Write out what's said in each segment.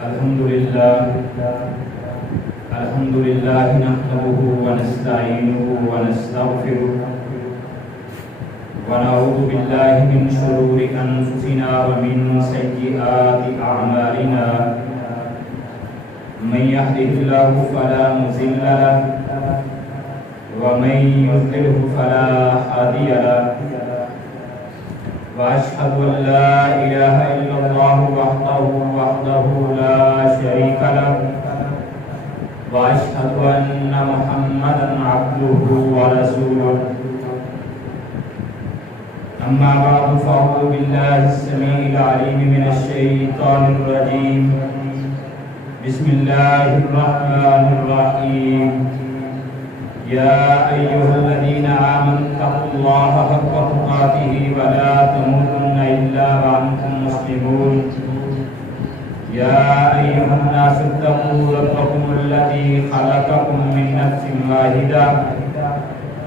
الحمد لله نحمده ونستعينه ونستغفره ونعوذ بالله من شرور أنفسنا ومن سيئات أعمالنا من يهده الله فلا مضل له ومن يضلله فلا هادي له وأشهد أن لا إله إلا الله وحده لا شريك له وأشهد أن محمدا عبده ورسوله أما بعد فأعوذ بالله السميع العليم من الشيطان الرجيم بسم الله الرحمن الرحيم يا أيها الذين آمنوا اتقوا الله حق تقاته ولا تموتن إلا وأنتم مسلمون يا أيها الناس اتقوا ربكم الذي خلقكم من نفس واحدة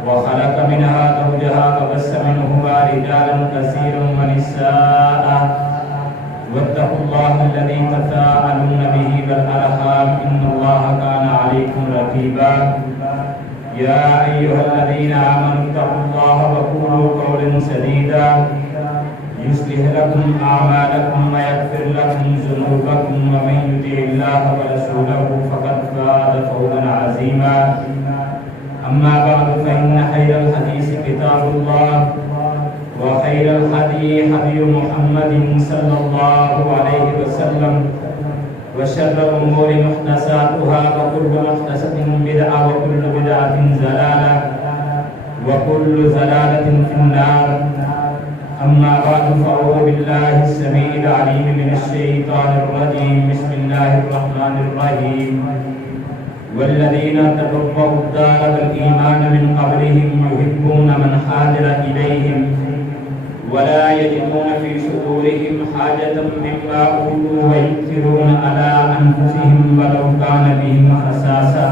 وخلق منها زوجها وبث منهما رجالا كثيرا ونساء واتقوا الله الذي تساءلون به والأرحام إن الله كان عليكم رقيبا يا أيها الذين آمنوا اتقوا الله وقولوا قولا سديدا يصلح لكم أعمالكم ويغفر لكم ذنوبكم ومن يطع الله ورسوله فقد فاز فوزا عظيما أما بعد فإن خير الحديث كتاب الله وخير الهدي هدي محمد صلى الله عليه وسلم وشر الأمور محدثاتها وكل محدثة بدعة وكل بدعة ضلالة وكل ضلالة في النار أما بعد فأعوذ بالله السميع العليم من الشيطان الرجيم بسم الله الرحمن الرحيم والذين تبوأوا الدار والإيمان من قبلهم يحبون من هاجر إليهم ولا يجدون في صدورهم حاجة مما أوتوا ويؤثرون على أنفسهم ولو كان بهم خصاصة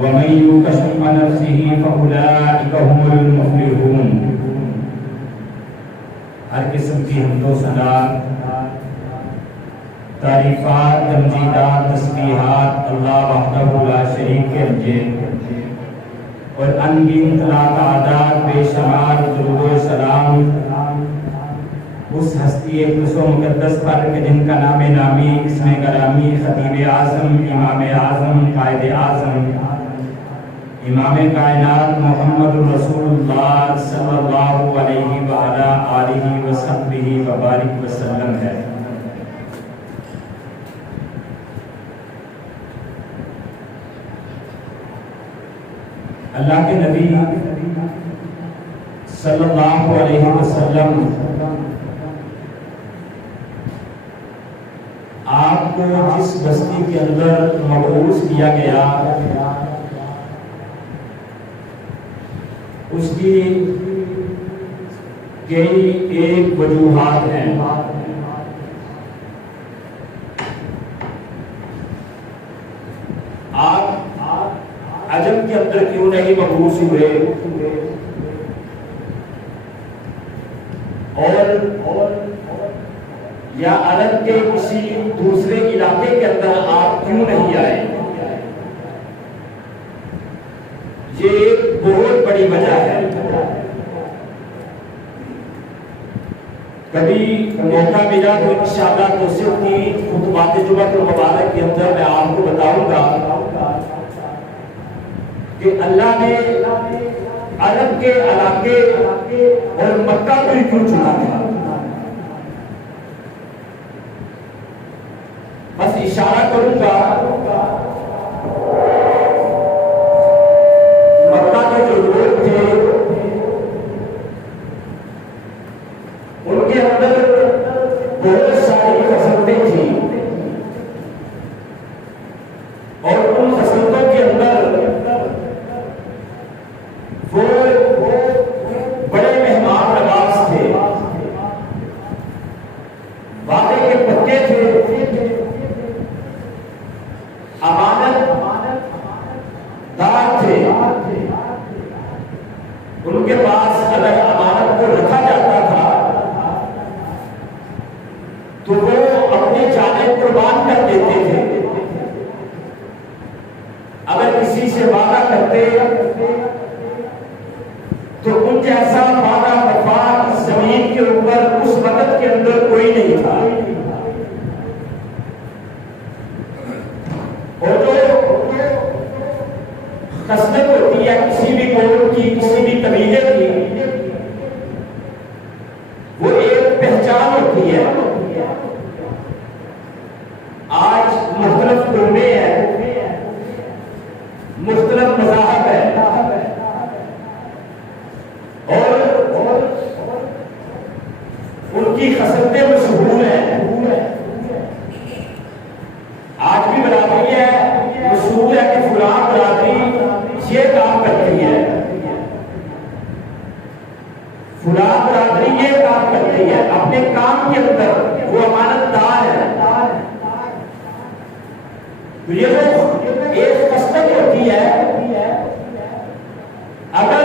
ومن يوق شح نفسه فأولئك هم المفلحون. ہر قسم کی حمد و ثنا، تعریفات، تمجیدات، تسبیحات اللہ وحدہ لا شریک کے لیے اور انگن تعداد بے شمار درود و سلام اس ہستی قدس و مقدس پر کہ جن کا نام نامی، اسم گرامی، خطیب اعظم، امام اعظم، قائد اعظم، امام کائنات محمد رسول اللہ صلی اللہ علیہ وآلہ آلہ وصحبہ وبارک وسلم ہے. اللہ کے نبی صلی اللہ علیہ وسلم آپ کو جس بستی کے اندر مبعوث کیا گیا اس کی کئی ایک وجوہات ہیں. آپ عجم کے اندر کیوں نہیں مبعوث ہوئے اور یا عرب کے کسی دوسرے علاقے کے اندر آپ کیوں نہیں آئے؟ یہ ایک بہت بڑی وجہ ہے. کبھی موقع ملا تو انشاءاللہ توسیع کی خطبات جمعہ المبارک کے اندر میں آپ کو بتاؤں گا کہ اللہ نے عرب کے علاقے اور مکہ کو ہی کیوں چنا تھا. بس اشارہ کروں گا مکہ کے جو لوگ تھے ان کے اندر بہت ساری خصلتیں تھیں اور ان خصلتوں کے اندر وہ بڑے مہمان نواز تھے، وعدے کے پکے تھے کسی بھی قوم کی، کسی بھی قبیلے کی وہ ایک پہچان ہوتی ہے۔ آج مختلف قومیں ہیں، مختلف مذاہب ہے، اور ان کی خصلتیں مشہور ہیں۔ آج بھی برادری ہے، مشہور ہے کہ فلاں برادری یہ کام کرتی ہے، فلاں برادری یہ کام کرتی ہے، اپنے کام کے اندر وہ امانت دار ہے۔ تو یہ جو ایک خصلت ہوتی ہے، اگر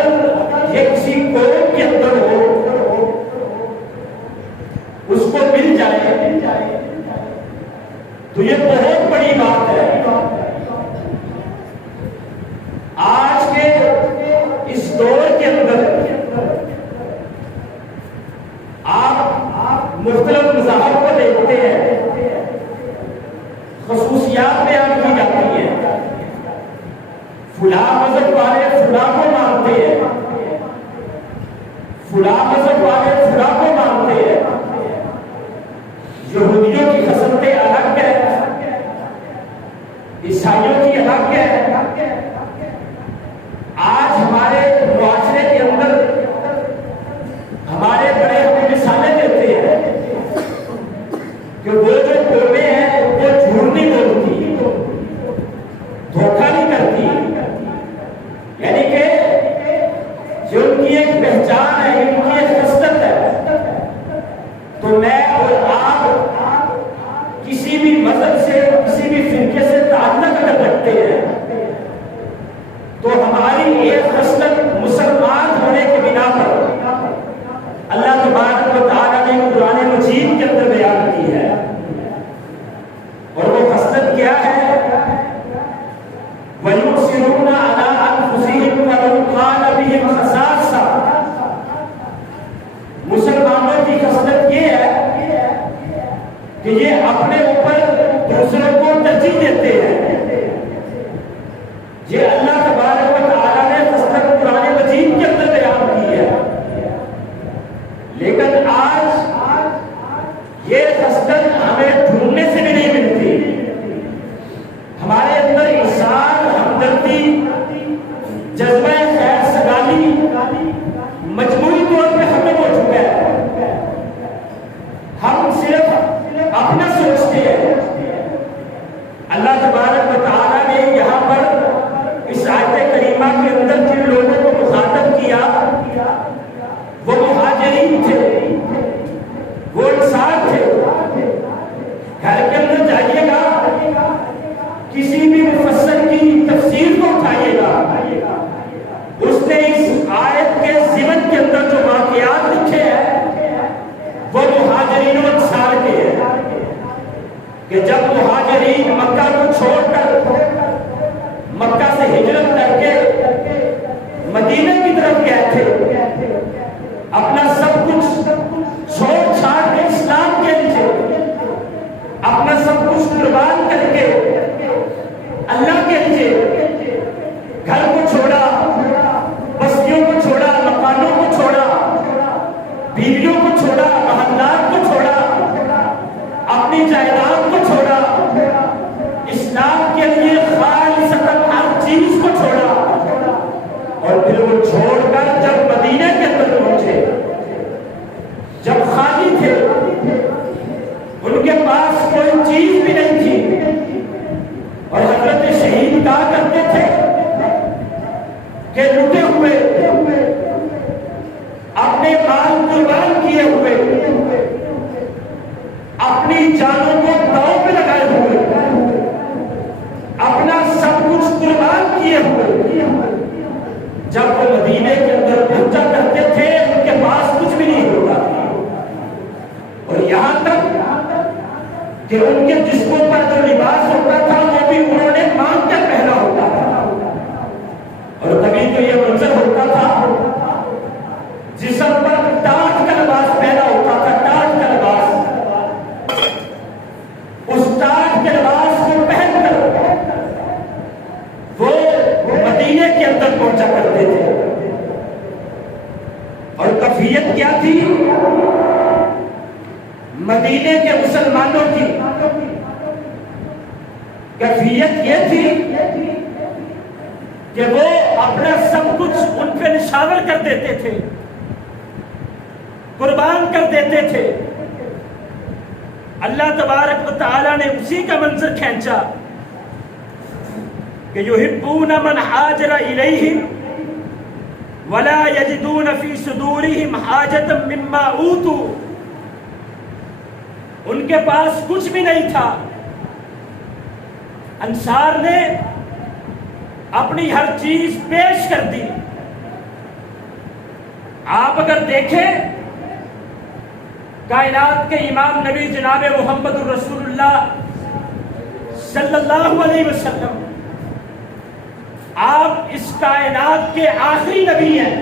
یہ کسی قوم کے اندر ہو، اس کو مل جائے تو یہ بہت بڑی بات ہے۔ آج کے اس دور کے اندر آپ مختلف مذاہب کو دیکھتے ہیں، خصوصیات بیان کی جاتی ہیں، فلاں مذہب والے فلاں کو مانتے ہیں، فلاں مذہب والے فلاں کو مانتے ہیں، یہودیوں کی خصلتیں الگ ہیں، عیسائیوں کی الگ ہے۔ آج ہمارے معاشرے کے اندر ہمارے بڑے ہمیں مثالیں دیتے ہیں کہ وہ جو قومیں ہیں وہ جھوٹ نہیں بولتی، دھوکہ نہیں کرتی، یعنی کہ جو ان کی ایک پہچان ہے، ان کی ایک خصلت ہے۔ تو میں اور آپ کسی بھی مذہب سے، کسی بھی فرقے سے تعلق اگر رکھتے ہیں تو ہماری ایک خصلت مسلمان ہونے کے بنا پر اللہ تبارک و تعالیٰ نے قرآن مجید کے اندر بیان کی ہے، اور وہ خصلت کیا ہے؟ وَيُؤْثِرُونَ عَلَىٰ أَنفُسِهِمْ وَلَوْ كَانَ بِهِمْ خَصَاصَةٌ۔ مسلمانوں کی خصلت یہ ہے کہ یہ اپنے اوپر دوسروں کو ترجیح دیتے ہیں۔ یہ اللہ تبارک و تعالیٰ نے خصلت قرآن مجید کے اندر بیان کی ہے، لیکن آج یہ خصلت ہمیں ڈھونڈنے سے بھی نہیں ملتی۔ ہمارے اندر احسان، ہمدردی، جذبہ خیر سگالی مجموعی طور پہ ختم ہو چکا ہے۔ ہم صرف اپنا سوچتے ہیں۔ اللہ تبارک و تعالیٰ نے یہاں پر اس آیت کریمہ کے اندر جن لوگوں کو مخاطب کیا وہ مہاجرین تھے، وہ انصار تھے۔ گھر کے اندر جائیے گا، کسی بھی مفسر کی تفسیر کو اٹھائیے گا، اس نے اس آیت کے ضمن کے اندر جو واقعات لکھے ہیں وہ مہاجرین و انصار کے ہیں، کہ جب مہاجرین مکہ کو چھوڑ کر، مکہ سے ہجرت کر کے مدینہ کی طرف گئے تھے، اپنا سب کچھ چھوڑ چھاڑ کے اسلام کے لیے، اپنا سب کچھ قربان کر کے اللہ کے لیے، گھر کو چھوڑا، بستیوں کو چھوڑا، مکانوں کو چھوڑا، بیویوں کو چھوڑا، محلات کو چھوڑا، اپنی جائیداد کو چھوڑا، اسلام کے لیے خالصتاً ہر چیز کو چھوڑا، اور پھر وہ چھوڑ کر جب مدینہ کے اندر پہنچے، جب خالی تھے، ان کے پاس کوئی چیز بھی نہیں تھی، اور حضرت شہید کہا کرتے تھے کہ لٹے ہوئے، اپنے مال قربان کیے ہوئے، اپنی جانوں کو داؤ پہ لگائے ہوئے، اپنا سب کچھ قربان کیے ہوئے، جب وہ مدینے کے اندر پہنچا کرتے تھے ان کے پاس کچھ بھی نہیں ہوتا تھا، اور یہاں تک کہ ان کے جسموں پر جو لباس ہوتا تھا وہ بھی انہوں نے مانگ کر پہنا ہوتا تھا، اور کبھی تو یہ منظر ہوتا تھا جسم پر ٹاٹ کا لباس پہنا ہوتا تھا، ٹاٹ کا لباس، اس ٹاٹ کے لباس کو پہن کر وہ مدینے کے اندر پہنچا کرتے تھے۔ کیفیت کیا تھی مدینے کے مسلمانوں کی؟ کیفیت یہ تھی کہ وہ اپنا سب کچھ ان پہ نشاور کر دیتے تھے، قربان کر دیتے تھے۔ اللہ تبارک و تعالی نے اسی کا منظر کھینچا کہ یحبون من ہاجر الیہم ولا یجدون فی صدورہم حاجۃ مما اوتوا۔ ان کے پاس کچھ بھی نہیں تھا، انصار نے اپنی ہر چیز پیش کر دی۔ آپ اگر دیکھیں کائنات کے امام نبی جناب محمد رسول اللہ صلی اللہ علیہ وسلم، آپ اس کائنات کے آخری نبی ہیں،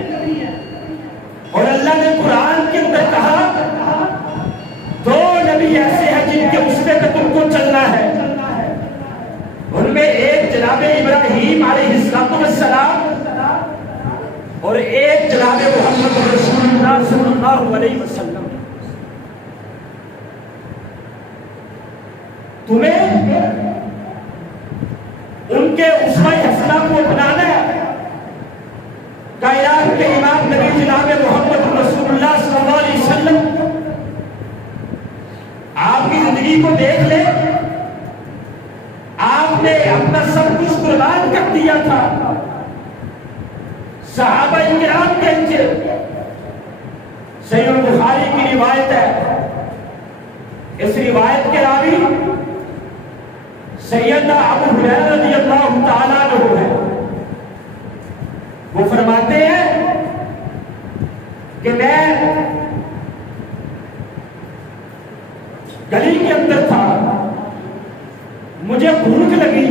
اور اللہ نے قرآن کے اندر کہا دو نبی ایسے ہیں جن کے اسوے پہ تم کو چلنا ہے۔ ان میں ایک جناب ابراہیم علیہ السلام اور ایک جناب محمد رسول اللہ صلی اللہ علیہ وسلم۔ تمہیں ان کے اسوہ حسنہ کو اپنانا ہے۔ کائنات کے امام نبی جناب محمد رسول اللہ صلی اللہ علیہ وسلم، آپ کی زندگی کو دیکھ لیں، آپ نے اپنا سب کچھ قربان کر دیا تھا۔ صحابہ کرام کے اندر صحیح البخاری کی روایت ہے، اس روایت کے راوی سیدنا ابو ہریرہ رضی اللہ تعالیٰ عنہ ہے۔ وہ فرماتے ہیں کہ میں گلی کے اندر تھا، مجھے بھوک لگی۔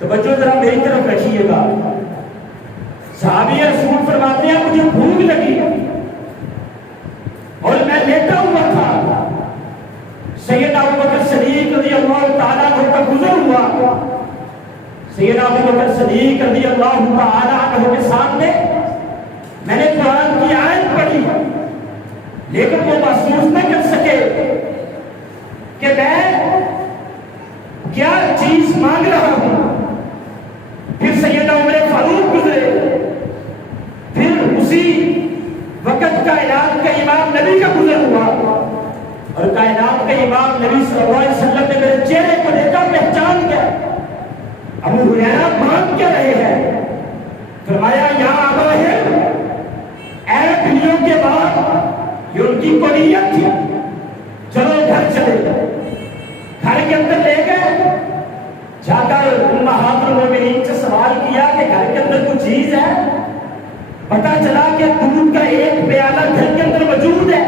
توجہ ذرا میری طرف رکھیے گا، صحابی رسول فرماتے ہیں مجھے بھوک لگی اور میں لیٹا ہوا تھا۔ سیدنا ابوبکر صدیق رضی اللہ تعالیٰ عنہ کا گزر ہوا۔ سیدنا ابوبکر صدیق رضی اللہ تعالیٰ عنہ کے سامنے میں نے قرآن کی آیت پڑھی، لیکن وہ محسوس نہ کر سکے کہ میں کیا چیز مانگ رہا ہوں۔ پھر سیدنا عمر فاروق گزرے، پھر اسی وقت کائنات کا امام نبی کا گزر ہوا، اور کائنات کا امام نبی صلی اللہ علیہ وسلم نے میرے چہرے کو دیکھا، پہچان گیا۔ ابو ہریرہ مانگ کیا رہے ہیں؟ فرمایا یا ابا ہر، اے بلیوں کے بعد، یہ ان کی قنیت تھی، چلو گھر چلے۔ گھر کے اندر لے گئے، جا کر امہات المومنین سے سوال کیا کہ گھر کے اندر کوئی چیز ہے؟ پتا چلا کہ دودھ کا ایک پیالہ گھر کے اندر موجود ہے۔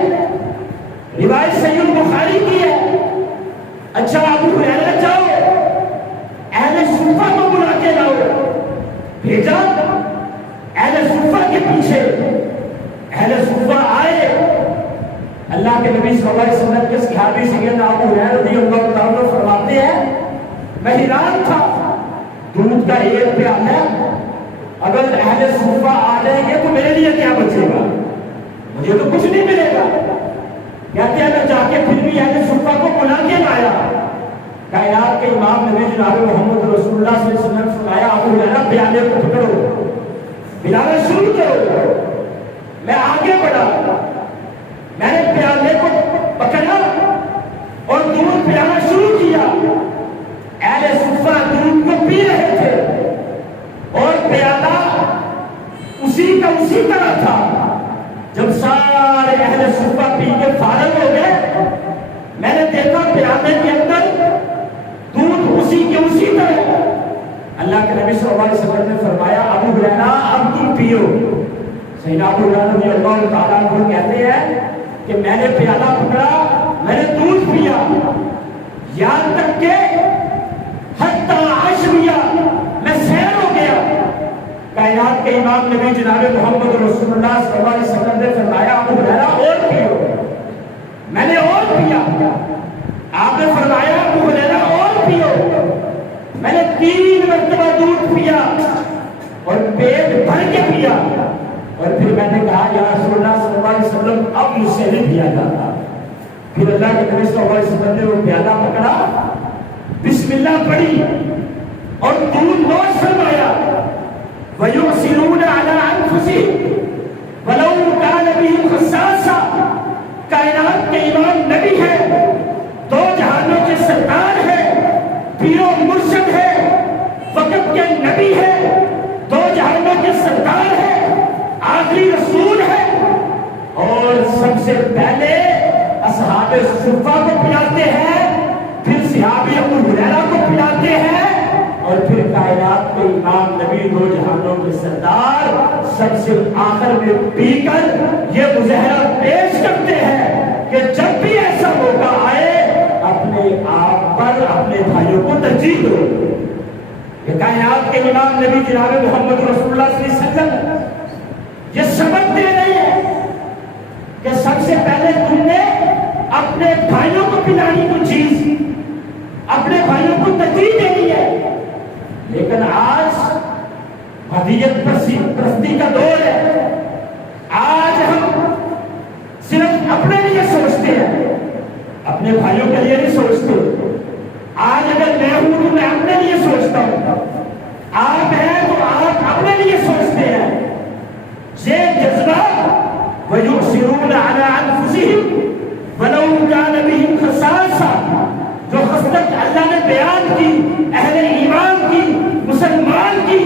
روایت صحیح البخاری کی ہے۔ اچھا ابو ہریرہ جاؤ اہل صفہ کو بلا کے لاؤ۔ بھیجا، اہل صفہ کے پیچھے اہل صفہ آئے۔ اللہ کے نبی صلی اللہ علیہ وسلم کے صحابی سیدنا ابو ہریرہ رضی اللہ تعالیٰ عنہ فرماتے ہیں میں حیران تھا، دودھ کا ایک پیالہ، اگر اہل صفہ آ جائیں گے تو میرے لیے کیا بچے گا؟ مجھے تو کچھ نہیں ملے گا۔ کہتے ہیں میں جا کے پھر بھی اہل صفہ کو بلا کے لایا۔ کائنات کے امام نبی جناب محمد رسول اللہ صلی اللہ علیہ وسلم نے فرمایا ابو ہریرہ پیالے کو پکڑو، پلانا شروع کرو۔ میں آگے بڑھا، میں نے پیالے کو پکڑا اور دودھ پلانا شروع کیا۔ اہل صفہ دودھ کو پی رہے تھے اور پیالہ اسی کا اسی طرح تھا۔ جب سارے اہل صفہ پی کے فارغ ہو گئے، میں نے دیکھا پیالے کے اندر دودھ اسی کے اسی طرح۔ اللہ کے نبی صلی اللہ علیہ وسلم نے فرمایا ابو ہریرہ اب تم پیو۔ سیدنا ابو ہریرہ رضی اللہ تعالیٰ عنہ کہتے ہیں کہ میں نے پیالہ پکڑا، میں نے دودھ پیا، یہاں تک کہ حتی عشویہ میں سیر ہو گیا۔ کائنات کے امام نبی جناب محمد رسول اللہ صلی اللہ علیہ وسلم نے فرمایا ابو ہریرہ اور پیو۔ میں نے اور پیا۔ آپ نے فرمایا ابو ہریرہ اور پیو۔ میں نے 3 مرتبہ دودھ پیا اور پیٹ بھر کے پیا، اور پھر میں نے کہا یا رسول اللہ صلی اللہ علیہ وسلم اب مجھ سے نہیں پیا جاتا. پھر اللہ کے نبی صلی اللہ علیہ وسلم نے وہ پیالہ پکڑا, بسم اللہ پڑھی اور دودھ نوش فرمایا. وَيُؤْثِرُونَ عَلَىٰ أَنفُسِهِمْ وَلَوْ كَانَ بِهِمْ خَصَاصَةٌ. کائنات کے امام نبی ہے, دو جہانوں کے سردار ہے, پیر و مرشد ہے, وقت کے نبی ہے, دو جہانوں کے سردار ہے, آخری رسول ہے, اور سب سے پہلے اصحاب صفہ کو پلاتے ہیں, پھر صحابی ابو ہریرہ کو پلاتے ہیں, اور پھر کائنات کے امام نبی دو جہانوں کے سردار سب سے آخر میں پی کر یہ مظاہرہ پیش کرتے ہیں کہ جب بھی ایسا موقع آئے اپنے آپ پر اپنے بھائیوں کو ترجیح دو. یہ کائنات کے امام نبی جناب محمد رسول اللہ صلی اللہ علیہ وسلم یہ سبق دے رہے ہیں کہ سب سے پہلے تم نے اپنے بھائیوں کو پلانی کوئی چیز, اپنے بھائیوں کو ترجیح دینی ہے. لیکن آج ہدیت پرستی کا دور ہے. آج ہم صرف اپنے لیے سوچتے ہیں, اپنے بھائیوں کے لیے نہیں سوچتے. آج اگر میں ہوں تو میں اپنے لیے سوچتا ہوں, آپ ہیں تو آپ اپنے لیے سوچتے ہیں. یہ جذبہ وَيُؤْثِرُونَ عَلَىٰ أَنفُسِهِمْ وَلَوْ كَانَ بِهِمْ خَصَاصَةٌ, جو خصلت اللہ نے بیان کی اہل ایمان کی, مسلمان کی,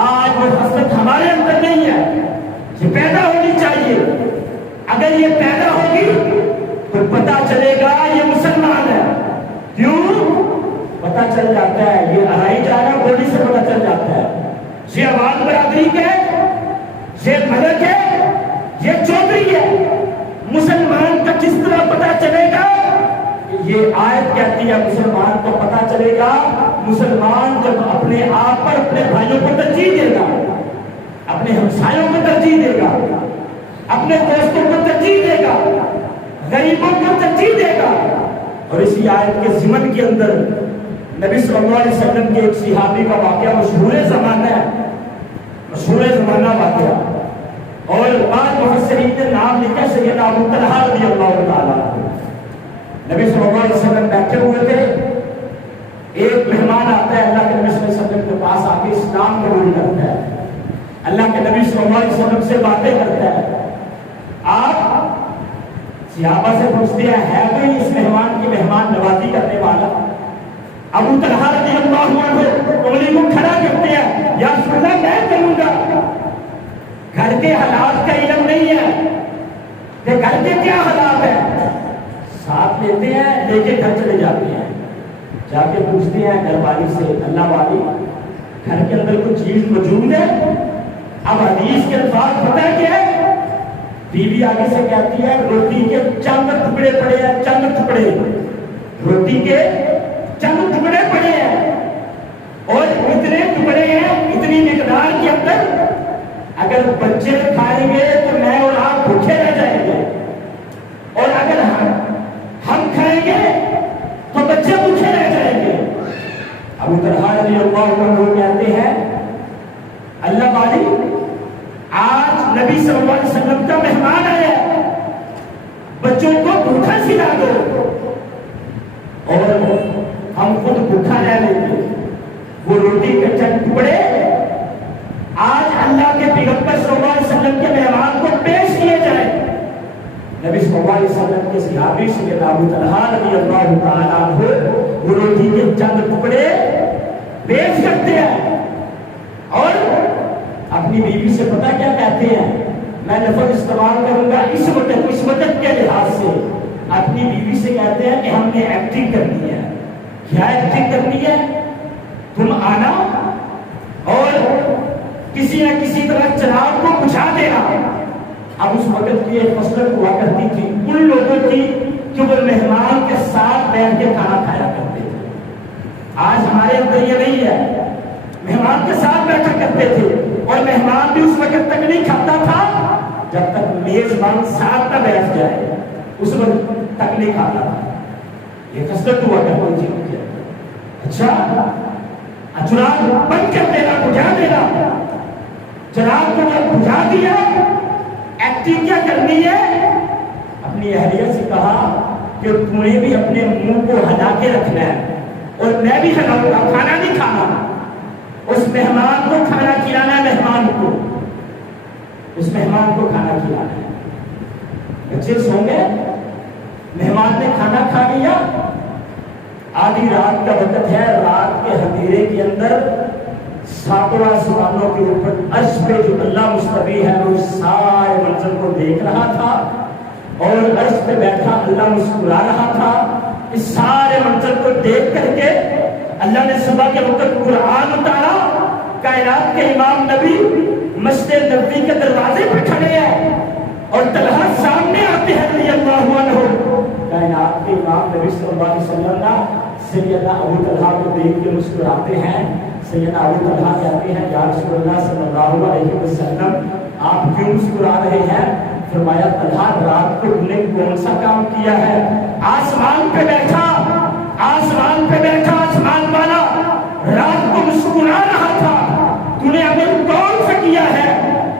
آج وہ خصلت ہمارے اندر نہیں ہے. یہ پیدا ہونی چاہیے. اگر یہ پیدا ہوگی تو پتا چلے گا یہ مسلمان ہے. کیوں پتا چل جاتا ہے؟ یہ اڑائی جا رہا بولی سے پتا چل جاتا ہے. یہ عوام برادری کے, یہ ملک ہے, یہ چودھری ہے. مسلمان کا کس طرح پتا چلے گا؟ یہ آیت کہتی ہے مسلمان کو پتا چلے گا مسلمان جب اپنے آپ پر اپنے بھائیوں کو ترجیح دے گا, اپنے ہمسایوں کو ترجیح دے گا, اپنے دوستوں کو ترجیح دے گا, غریبوں کو ترجیح دے گا. اور اسی آیت کے ضمن کے اندر نبی صلی اللہ علیہ وسلم کے ایک صحابی کا واقعہ مشہور زمانہ ہے, مشہور زمانہ واقعہ. اور بعض مفسرین نے نام لکھا سیدنا ابو طلحہ رضی اللہ تعالیٰ. نبی صلی اللہ علیہ وسلم بیٹھے ہوئے تھے, ایک مہمان آتا ہے اللہ کے نبی صلی اللہ علیہ وسلم کے پاس آ کے اسلام قبول کرتا ہے, اللہ کے نبی صلی اللہ علیہ وسلم سے باتیں کرتا ہے. آپ صحابہ سے پوچھتے ہیں ہے کوئی اس مہمان کی مہمان نوازی کرنے والا؟ ابو طلحہ رضی اللہ عنہ انگلی کو کھڑا کرتے ہیں, یا رسول اللہ میں کروں گا. گھر کے حالات کا علم نہیں ہے کہ گھر کے کیا حالات ہیں, ساتھ لیتے ہیں, لے کے گھر چلے جاتے ہیں, جا کے پوچھتے ہیں گھر والی سے اللہ والی گھر کے اندر کوئی چیز موجود ہے؟ اب حدیث کے الفاظ پتہ ہے کیا ہے؟ بیوی آگے سے کہتی ہے روٹی کے چند ٹکڑے پڑے ہیں, چند ٹکڑے, روٹی کے چند ٹکڑے پڑے ہیں, اور اتنے ٹکڑے ہیں اتنی مقدار کے اندر اگر بچے کھائیں گے تو میں اور آپ بھوکے رہ جائیں گے, اور اگر ہم کھائیں گے تو بچے بھوکے رہ جائیں گے. ابو طلحہ رضی اللہ عنہ کہتے ہیں اللہ والی آج نبی صلی اللہ علیہ وسلم کا مہمان آیا, بچوں کو بھوکا کھلا دو اور ہم خود بھوکا رہ لیں گے. وہ روٹی کے چند ٹکڑے آج اللہ کے پیغمبر صلی اللہ علیہ وسلم کے مہمان کو پیش کیے جائیں. نبی صلی اللہ علیہ وسلم کے صحابی سیدنا ابو طلحہ رضی اللہ تعالیٰ عنہ وہ روٹی کے چند ٹکڑے پیش کرتے ہیں, اور اپنی بیوی سے پتہ کیا کہتے ہیں, میں لفظ استعمال کروں گا اس وقت کے لحاظ سے, اپنی بیوی سے کہتے ہیں کہ ہم نے ایکٹنگ کرنی ہے. کیا ایکٹنگ کرنی ہے؟ تم آنا اور کسی نہ کسی طرح چراغ کو بجھا دینا. اب اس وقت کی ایک خصلت ہوا کرتی تھی ان لوگوں کی جو وہ مہمان کے ساتھ بیٹھ کے کھانا کھایا کرتے تھے. آج ہمارے اندر یہ نہیں ہے, مہمان کے ساتھ بیٹھا کرتے تھے, اور مہمان بھی اس وقت تک نہیں کھاتا تھا جب تک میزبان ساتھ نہ بیٹھ جائے, اس وقت تک نہیں کھاتا تھا. یہ خصلت ہوا کرتی تھی. اچھا چراغ بند کر دینا, بجھا دینا, چراغ کو جب بجھا دیا، ایکٹنگ کیا کرنی ہے؟ اپنی اہلیہ سے کہا کہ تمہیں بھی اپنے منہ کو ہلا کے رکھنا ہے اور میں بھی ہلاؤں گا، کھانا نہیں کھانا، اس مہمان کو کھانا کھلانا ہے، مہمان کو، اس مہمان کو کھانا کھلانا ہے۔ بچے سو گئے، مہمان نے کھانا کھا لیا، آدھی رات کا وقت ہے، رات کے اندھیرے کے اندر ساتوں آسمانوں کے اوپر عرش پہ جو اللہ مستوی ہے وہ سارے منظر کو دیکھ رہا تھا اور عرش پہ بیٹھا اللہ مسکرا رہا تھا۔ اس سارے منظر کو دیکھ کر کے اللہ نے صبح کے وقت قرآن اتارا، کائنات کے امام نبی مسجد نبوی کے دروازے پہ کھڑے ہیں اور طلحہ سامنے آتے ہیں رضی اللہ عنہ۔ کائنات کے امام نبی صلی اللہ علیہ وسلم سیدنا ابو طلحہ کو دیکھ کے مسکراتے ہیں۔ سیدنا ابو طلحہ کہتے ہیں یا رسول اللہ صلی اللہ علیہ وسلم آپ کیوں مسکرا رہے ہیں؟ فرمایا طلحہ رات کو تم نے کون سا کام کیا ہے؟ آسمان پہ بیٹھا، آسمان پہ بیٹھا آسمان والا رات کو مسکرا رہا تھا، تو نے عمل کون سا کیا ہے؟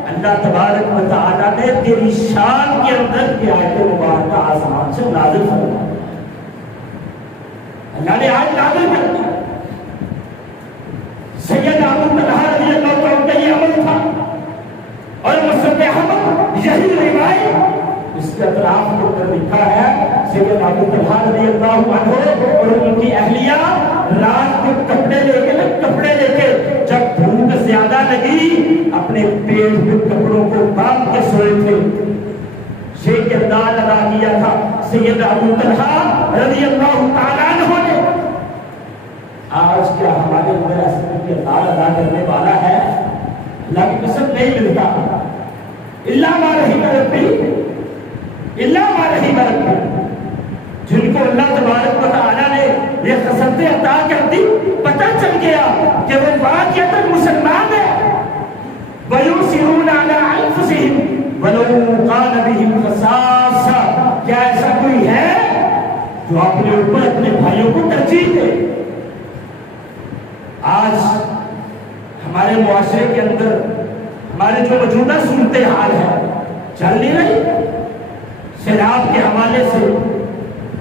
اللہ تبارک و تعالیٰ نے تیری شان کے اندر کی آیت مبارکہ آسمان سے نازل فرمائی، اللہ نے آج نازل کر دیا۔ سید ابو طلحہ رضی اللہ عنہ کا یہ عمل تھا اور مصحف احمد یہی روایت اس کے اطراف کے اوپر لکھا ہے سید ابو طلحہ رضی اللہ عنہ اور ان کی اہلیہ رات کو کپڑے لے کے جب بھوک زیادہ لگی اپنے پیٹ پہ کپڑوں کو باندھ کے سوئے تھے۔ یہ کردار ادا کیا تھا سید ابو طلحہ رضی اللہ تعالیٰ عنہ نے۔ آج کیا ہمارے اندر ایسا کردار ادا کرنے والا ہے؟ اللہ کی قسم نہیں ملتا، اللہ ما رحم ربی، اللہ ما رحم ربی۔ جن کو اللہ تبارک و تعالیٰ نے یہ خصلتیں عطا کر دی، پتہ چل گیا کہ وہ واقعتاً مسلمان ہے۔ وَيُؤْثِرُونَ عَلَىٰ أَنفُسِهِمْ وَلَوْ كَانَ بِهِمْ خَصَاصَةٌ۔ کیا ایسا کوئی ہے جو اپنے اوپر اپنے بھائیوں کو ترجیح دے؟ آج ہمارے معاشرے کے اندر ہمارے جو موجودہ صورتحال ہے چل نہیں رہی، سیلاب کے حوالے سے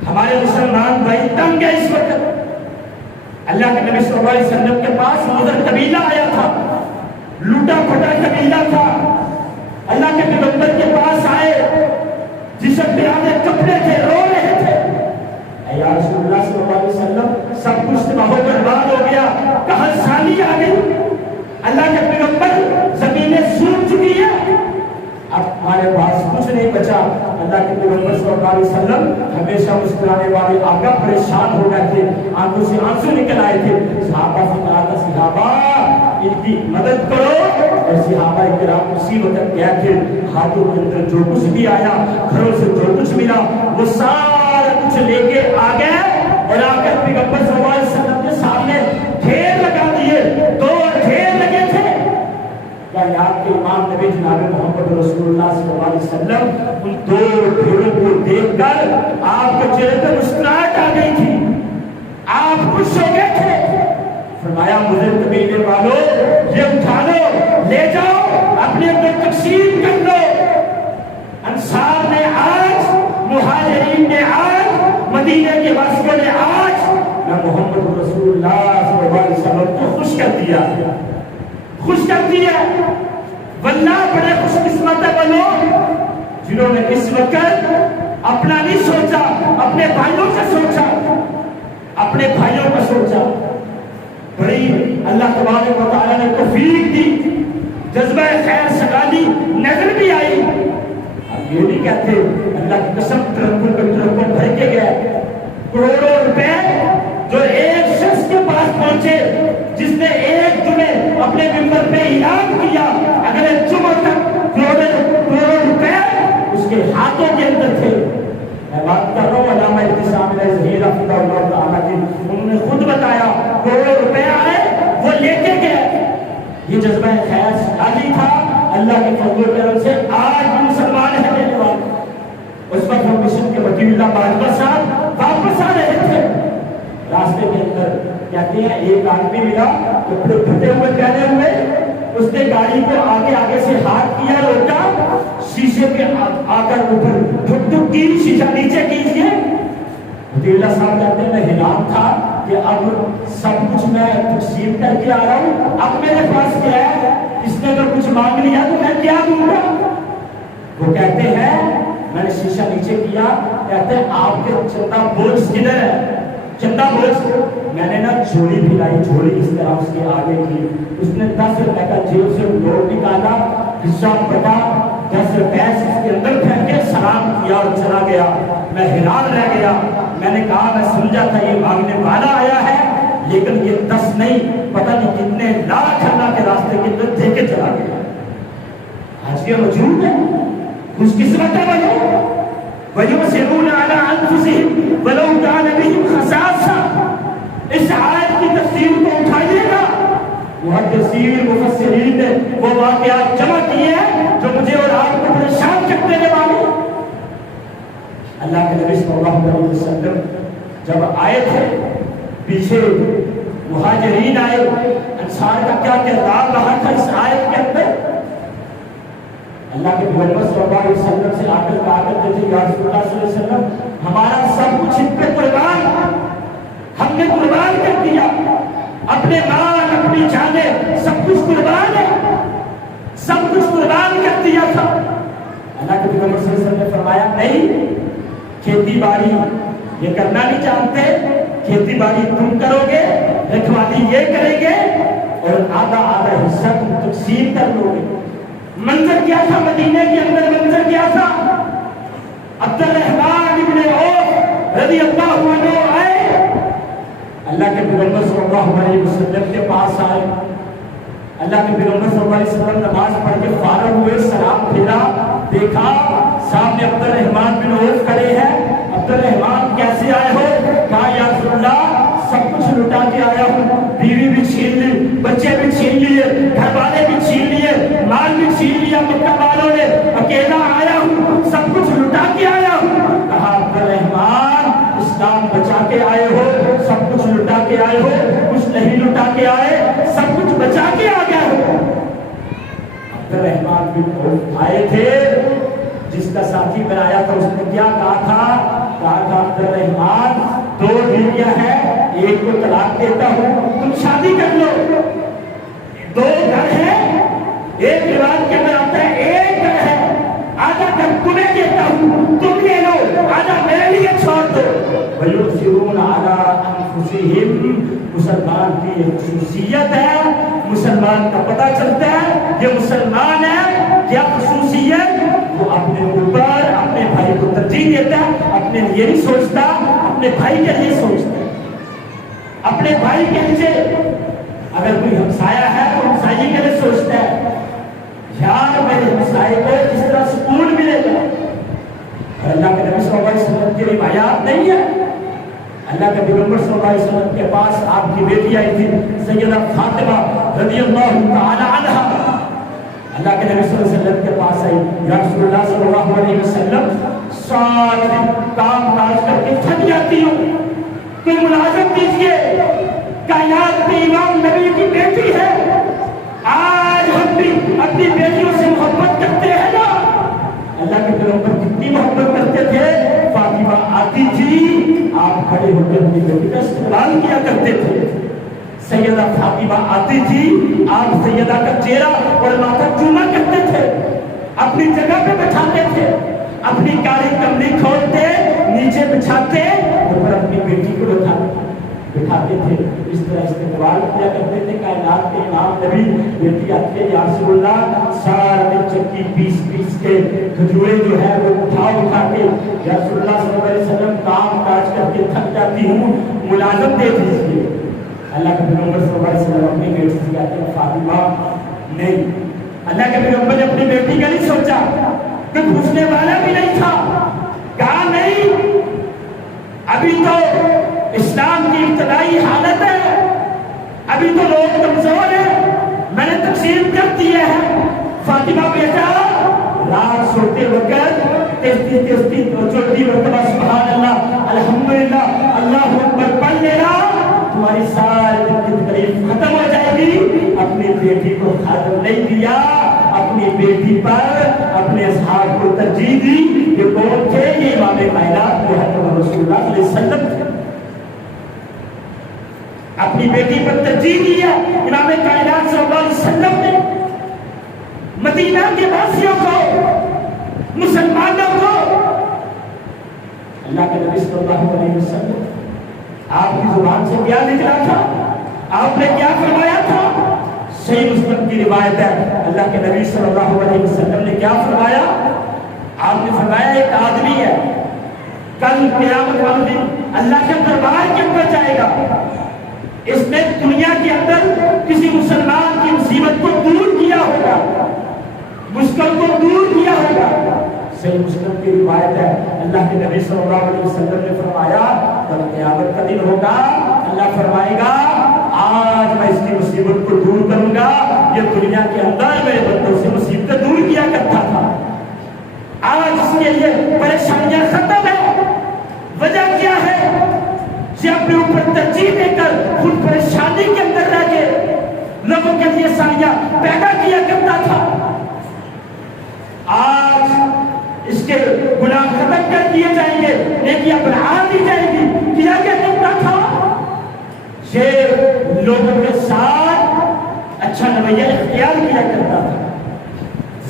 ہمارے مسلمان بھائی تنگ ہے اس وقت۔ اللہ کے نبی صلی اللہ علیہ وسلم کے پاس مضر قبیلہ آیا تھا، لوٹا پھٹا قبیلہ تھا، اللہ کے پیغمبر کے پاس آئے، جسم پہ آدھے کپڑے تھے، رو رہے تھے، اے یا رسول اللہ صلی اللہ علیہ وسلم سب کچھ تباہ و برباد ہو گیا، قحط سالی آ گئی، اللہ کے پیغمبر زمینیں سوکھ چکی ہے، اب ہمارے پاس کچھ نہیں بچا۔ اللہ کے پیغمبر صلی اللہ علیہ وسلم ہمیشہ مسکرانے والے آقا پریشان ہو گئے تھے، آنکھوں سے آنسو نکل آئے تھے۔ صحابہ سے کہا تھا صحابہ ان کی مدد کرو، اور صحابہ کرام اسی وقت گئے تھے، ہاتھوں کے اندر جو کچھ بھی آیا، گھروں سے جو کچھ ملا وہ سارا کچھ لے کے آ گئے اور آ کر پیغمبر صلی اللہ علیہ وسلم کے سامنے ڈھیر لگا دیے، دو ڈھیر لگے تھے۔ کائنات کے امام نبی جناب محمد رسول اللہ صلی اللہ علیہ وسلم ان دو ڈھیروں کو دیکھ کر آپ کے چہرے پہ مسکراہٹ آ گئی تھی، آپ خوش ہو گئے تھے۔ فرمایا مجھے قبیلے والوں یہ اٹھا لو، لے جاؤ، اپنے اندر تقسیم کر لو۔ انصار نے آج، مہاجرین نے آج، مدینہ کے واسطے نے آج نہ محمد رسول اللہ صلی اللہ علیہ وسلم کو خوش کر دیا، خوش کر دیا۔ واللہ بڑے خوش قسمت ہے وہ لوگ جنہوں نے اس وقت اپنا نہیں سوچا، اپنے بھائیوں کا سوچا، اپنے بھائیوں کا سوچا۔ بڑی اللہ تبارک و تعالیٰ نے توفیق دی، جذبہ خیر سگالی نظر بھی آئی۔ اب یہ نہیں کہتے اللہ کی قسم ٹرکوں پہ ٹرکوں بھر کے گئے، کروڑوں روپے جو ایک شخص کے پاس پہنچے جس نے ایک جمعے اپنے ممبر پہ اعلان کیا اگلے جمعہ تک کروڑوں روپے اس کے ہاتھوں کے اندر تھے۔ میں بات کر رہا ہوں علامہ ابتسام علیہ ظہیر رحمہ اللہ تعالیٰ کی، انہوں نے خود بتایا کروڑوں روپے آئے وہ لے کے گئے۔ یہ جذبہ خیر سگالی تھا، اللہ کے فضل و کرم سے آج بھی مسلمان ہیں میرے والے۔ اس وقت ہم مشن کے وکیل اللہ باجوہ صاحب واپس آ رہے تھے، راستے کے اندر کہتے ہیں ایک آدمی ملا کپڑے پھٹے ہوئے پہنے ہوئے، اس نے گاڑی کو آگے سے ہاتھ کیا، روکا، شیشے پہ آ کر اوپر ٹھک ٹھک کی، شیشہ نیچے کیجیے۔ مجھے اللہ صاحب کہتے ہیں میں حیران تھا کہ اب سب کچھ میں تقسیم کر کے آ رہا ہوں، اب میرے پاس کیا ہے؟ اس نے اگر کچھ مانگ لیا تو میں کیا دوں گا؟ وہ کہتے ہیں میں نے شیشہ نیچے کیا، کہتے ہیں آپ کے چندہ بوجھ کدھر ہے؟ چندہ بوجھ میں نے نا جھولی پھیلائی، جھولی اس طرح اس کے آگے کی، اس نے 10 روپے کا جیب سے نوٹ نکالا، حساب بتا، 10 روپے اس کے اندر پھینک کے سلام کیا اور چلا گیا۔ میں حیران رہ گیا، میں نے کہا میں سمجھا تھا یہ مانگنے والا آیا ہے، لیکن یہ 10 نہیں پتہ نہیں کتنے لاکھ اللہ کے راستے کے اندر دے کے چلا گیا۔ آج یہ موجود ہے، خوش قسمت ہے وَيُؤْثِرُونَ عَلَىٰ أَنفُسِهِمْ وَلَوْ كَانَ بِهِمْ خَصَاصَةٌ۔ اس آیت کی تفسیر کو اٹھائیے گا، محدثین مفسرین نے وہ واقعات جمع کیے ہیں جو مجھے اور آپ کو پریشان کر دینے والے۔ اللہ کے نبی صلی اللہ علیہ وسلم جب آئے تھے، پیچھے مہاجرین آئے، انصار کا کیا کردار رہا تھا اس آیت کے اندر؟ اللہ کے پیغمبر صلی اللہ علیہ وسلم سے آ کر کہا کرتے تھے یا رسول اللہ صلی اللہ علیہ وسلم ہمارا سب کچھ ان پہ قربان، ہم نے قربان کر دیا، اپنے مال اپنی جانیں سب کچھ قربان ہے، سب کچھ قربان کر دیا تھا۔ اللہ کے پیغمبر صلی اللہ علیہ وسلم نے فرمایا نہیں، کھیتی باڑی یہ کرنا نہیں چاہتے، کھیتی باڑی تم کرو گے، رکھوالی یہ کریں گے اور آدھا آدھا حصہ تم تقسیم کر لو گے۔ منظر کیا تھا مدینے کے اندر؟ منظر کیا تھا؟ عبد الرحمن ابن عوف رضی اللہ عنہ آئے، اللہ کے پیغمبر صلی اللہ علیہ وسلم کے پاس آئے، اللہ کے پیغمبر صلی اللہ علیہ وسلم نماز پڑھ کے فارغ ہوئے، سلام پھیرا، دیکھا سامنے عبد الرحمن بن عوف کھڑے ہیں۔ عبد الرحمن کیسے آئے ہو؟ کہا یا رسول اللہ سب کچھ لٹا کے آیا ہوں، بیوی بھی چھین لی، بچے بھی چھین لیے، گھر والے بھی چھین لیے، مال بھی چھین لیا مکہ والوں نے، اکیلا آیا ہوں، سب کچھ لٹا کے آیا ہوں۔ کہا عبد الرحمن اسلام بچا کے آئے ہو، سب کچھ لٹا کے آئے ہو؟ کچھ نہیں لٹا کے آئے، سب کچھ بچا کے آ گئے ہو۔ عبد الرحمن بن عوف آئے تھے، جس کا ساتھی بنایا تھا اس نے کیا کہا تھا؟ کہا تھا عبد الرحمن 2 بیویاں ہیں، ایک کو طلاق دیتا ہوں، تم شادی کر لو۔ 2 گھر ہیں، ایک روایت کے اندر آتا ہے 1 گھر ہے، آدھا گھر تمہیں دیتا ہوں، تم لے لو، آدھا میرے لیے چھوڑ دو۔ وَيُؤْثِرُونَ عَلَىٰ أَنفُسِهِمْ، مسلمان کی ایک خصوصیت ہے، مسلمان کا پتہ چلتا ہے یہ مسلمان ہے، کیا خصوصیت؟ وہ اپنے اوپر اپنے بھائی کو ترجیح دیتا ہے، اپنے لیے نہیں سوچتا، اپنے بھائی کے لیے سوچتا ہے، اپنے بھائی کے لیے۔ اگر کوئی ہمسایہ ہے تو ہمسائی کے لیے سوچتا ہے، یار میرے ہمسائے کو کس طرح سکون ملے گا۔ اور اللہ کے نبی صلی اللہ علیہ وسلم کی روایات نہیں ہے، اللہ کے پیغمبر صلی اللہ علیہ وسلم کے پاس آپ کی بیٹی آئی تھی سیدہ فاطمہ رضی اللہ تعالی عنہا، اللہ کے نبی صلی اللہ علیہ وسلم کے پاس آئی، یا رسول اللہ صلی اللہ علیہ وسلم سارے کام کاج کر کے تھک جاتی ہوں، کوئی ملازم دیجیے، کائنات کے امام نبی کی بیٹی ہے، آج ہم بھی اپنی بیٹیوں سے محبت کرتے ہیں نا۔ اللہ کے پیغمبر کتنی محبت کرتے تھے، فاطمہ آتی تھی آپ کھڑے ہو کر اپنی بیٹی کا استقبال کیا کرتے تھے، سیدہ فاطمہ آتی تھی آپ سیدہ کا چہرہ اور ماتھا چوما کرتے تھے، اپنی جگہ پہ بٹھاتے تھے، اپنی کاری کملی کھولتے نیچے بچھاتے اور پھر اپنی بیٹی کو بٹھاتے تھے، اس طرح استقبال کیا کرتے تھے کائنات کے امام نبی۔ بیٹی آتی ہے یا رسول اللہ سارے چکی پیس پیس کے کھجورے جو ہے وہ اٹھا کے، یا رسول اللہ صلی اللہ علیہ وسلم کام کاج کر کے تھک جاتی ہوں، ملازم دے دیجیے۔ اللہ کے پیغمبر صلی اللہ علیہ وسلم اپنی بیٹی سے کہتے ہیں فاطمہ نہیں، اللہ کے پیغمبر نے اپنی بیٹی کا نہیں سوچا، کوئی پوچھنے والا بھی نہیں تھا، کہا نہیں ابھی تو اسلام کی ابتدائی حالت ہے، ابھی تو لوگ کمزور ہیں، میں نے تقسیم کر دیے ہیں۔ فاطمہ بیٹا رات سوتے وقت تیستی چوتھی مرتبہ سبحان اللہ الحمدللہ اللہ اکبر پڑھ لینا، تمہاری ساری تکلیف ختم ہو جائے گی، اپنی بیٹی کو خادم بیٹی پر اپنے اصحاب کو ترجیح دی. یہ کون تھے؟ یہ امام کائنات محمد رسول اللہ صلی اللہ علیہ وسلم تھے. اپنی بیٹی پر ترجیح دیا امام کائنات صلی اللہ علیہ وسلم نے. مدینہ کے واسیوں کو، مسلمانوں کو اللہ کے نبی صلی اللہ علیہ وسلم آپ کی زبان سے کیا نکلا تھا؟ آپ نے کیا فرمایا تھا؟ صحیح مسلم کی روایت ہے، اللہ کے نبی صلی اللہ علیہ وسلم نے کیا فرمایا؟ آپ نے فرمایا ایک آدمی ہے کل قیامت والے دن اللہ کے دربار کے اندر جائے گا، اس نے دنیا کے اندر کسی مسلمان کی مصیبت کو دور کیا ہوگا، مشکل کو دور کیا ہوگا. صحیح مسلم کی روایت ہے، اللہ کے نبی صلی اللہ علیہ وسلم نے فرمایا کل قیامت کا دن ہوگا، اللہ فرمائے گا آج میں اس کی مصیبت کو دور کروں گا. یہ دنیا کے اندر میرے بندوں سے مصیبتیں دور کیا کرتا تھا، آج اس کے لیے پریشانیاں ختم ہے. وجہ کیا ہے؟ کہ اپنے اوپر ترجیح دے کر خود پریشانی کے اندر رہ کے لوگوں کے لیے سالیاں پیدا کیا کرتا تھا. آج اس کے گناہ ختم کر دیے جائیں گے، نیکیاں بڑھا دی جائیں گی. کیا کیا کرتا تھا؟ یہ لوگوں کے ساتھ اچھا رویہ اختیار کیا کرتا تھا.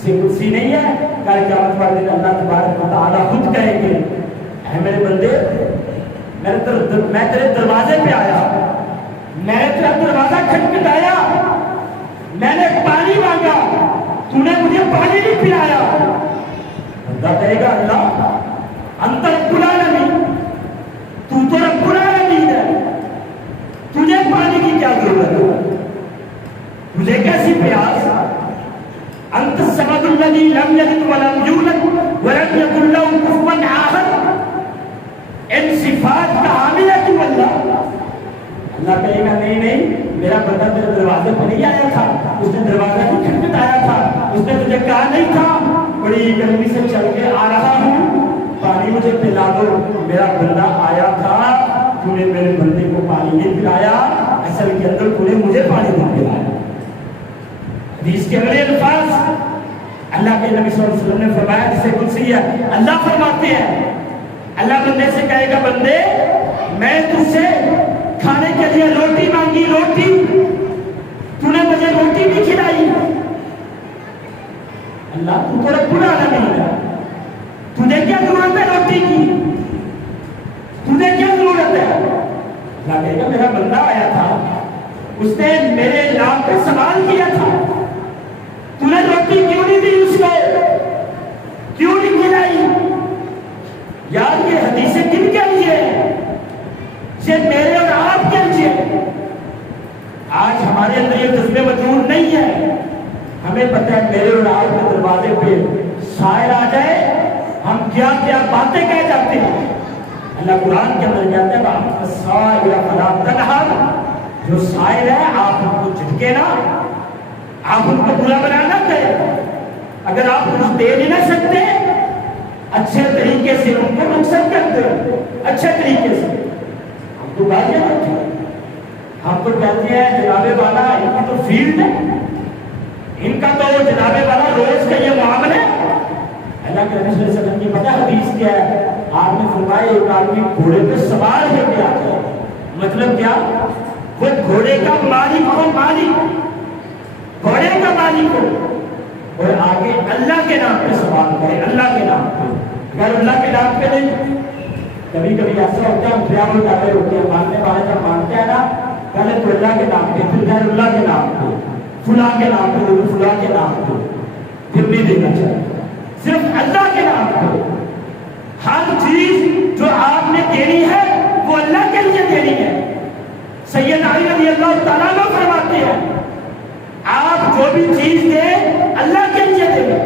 سے کچھ نہیں ہے، کل قیامت والے دن اللہ تبارک و تعالیٰ خود کہیں گے اے میرے بندے میں تیرے دروازے پہ آیا، میں نے تیرا دروازہ کھٹکھٹایا، میں نے پانی مانگا، تو نے مجھے پانی نہیں پلایا. بندہ کہے گا اللہ انت رب العالمین، تو تو رب العالمین ہے، تجھے پانی کی کیا ضرورت ہے؟ تجھے کیسی پیاس؟ انت الصمد الذی لم یلد ولم یولد ولم یکن لہ کفوا احد. ان صفات کا حامل ہے تو اللہ کہے گا نہیں میرا بندہ تیرے دروازے پر نہیں آیا تھا، اس نے دروازہ نہیں کھٹکھٹایا تھا، اس نے تجھے کہا نہیں تھا بڑی گرمی سے چل کے آ رہا ہوں پانی مجھے پلا دو. میرا بندہ آیا تھا، تو نے میرے بندے کو پانی نہیں پلایا، اصل کے اندر تو نے مجھے پانی نہیں پلایا. حدیث کے بڑے الفاظ اللہ کے نبی صلی اللہ علیہ وسلم نے فرمایا جسے قدسی ہے. اللہ فرماتے ہیں اللہ بندے سے کہے گا بندے میں تجھ سے کھانے کے لیے روٹی مانگی، روٹی تو نے مجھے روٹی بھی کھلائی. اللہ تو تھوڑا برا نہیں ہے، تجھے کیا ضرورت ہے روٹی کی؟ تجھے کیا ضرورت ہے؟ اللہ کہے گا میرا بندہ آیا تھا، اس نے میرے نام پہ سوال کیا تھا، تو نے روٹی کیوں نہیں دی اس کو؟ کیوں نہیں کھلائی؟ یار یہ حدیثیں کن کے لیے ہیں؟ یہ میرے اور آپ کے لیے. آج ہمارے اندر یہ جذبے موجود نہیں ہے. ہمیں پتہ ہے میرے اور آپ کے دروازے پہ سائر آ جائے ہم کیا کیا باتیں کہہ جاتے ہیں. اللہ قرآن کے اندر کہتا ہے السائر فلا تنہر، جو سائر ہے آپ ان کو جھٹکے نا، آپ ان کو برا بنا نہ کریں. اگر آپ کچھ دے نہیں نہ سکتے اچھے طریقے سے ان کو نقصان کرتے ہیں، اچھے طریقے سے. ہم تو گالیاں دیتے ہیں، ہم تو کہتے ہیں جناب والا ان کی تو فیلڈ ہے، ان کا تو جناب والا روز کا یہ معاملہ ہے. اللہ کے نبی صلی اللہ علیہ وسلم کی پتہ حدیث کیا ہے؟ آپ نے فرمایا ایک آدمی گھوڑے پہ سوار ہو کے آتا ہے. مطلب کیا؟ وہ گھوڑے کا مالک ہو، مالک گھوڑے کا مالک ہو، اور آگے اللہ کے نام پہ سوال کرے، اللہ کے نام پہ. اگر اللہ کے نام پہ نہیں، کبھی کبھی ایسا ہوتا ہے ہم خیال ہو جاتے ہوتے ہیں، ماننے والے جب مانتے ہیں نا پہلے تو اللہ کے نام پہ، پھر غیر اللہ کے نام پہ، فلاں کے نام پہ، فلاں کے نام پہ، پھر نہیں دینا چاہیے. صرف اللہ کے نام پہ ہر چیز جو آپ نے دینی ہے وہ اللہ کے لیے دینی ہے. سیدنا علی رضی اللہ تعالیٰ عنہ فرماتے ہیں آپ جو بھی چیز دیں اللہ کے لیے دیں.